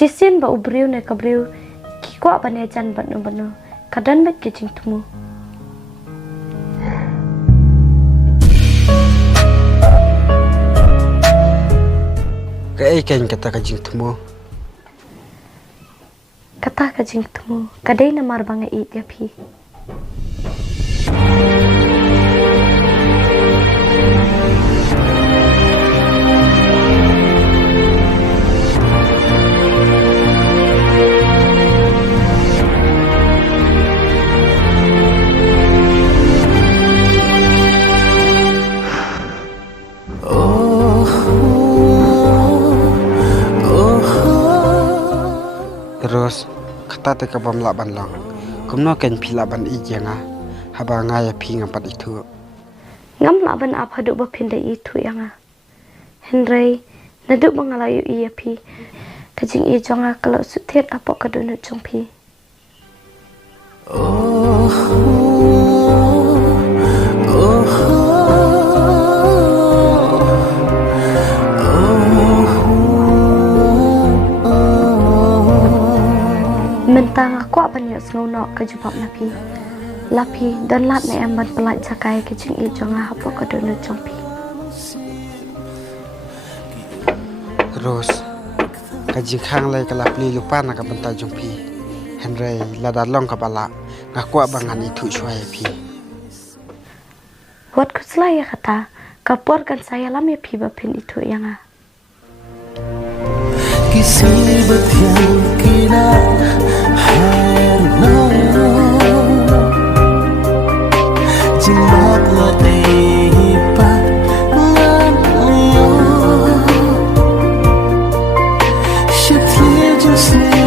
Cisin ba ubriu ne kabriu ki kwa bane jan banu kadan met ke jing tumu. Cái kênh kata ka jing tumu. Kata ka jing tumu kadai na mar banga I ya phi. Terus kata te ka bam la ban long. Kumno ken phila ban I jenga. Haba nga ya phi ngapat itu. Ngam la ban ap hadu ba phin dai I thu yanga. Henry na du bangalayu I ya phi. Ka jing I jonga kalau su thet apok ka du nu chong phi. Mentang aku apa nih snow ke jubab lapi dan lat ne em ban pelat cakai ke jing I jonga hapok ka du nu chong phi. Terus ka jing khang lai ka lapli lupa na ka banta jong phi. Henry la da long ka bala ngaku abangan itu shwai phi. Wat kuslai ya kata kapur kan saya lam ya phi ba phin itu yanga. किसी बथियां किना है नो जिंबात ले pa ngam yo should hear just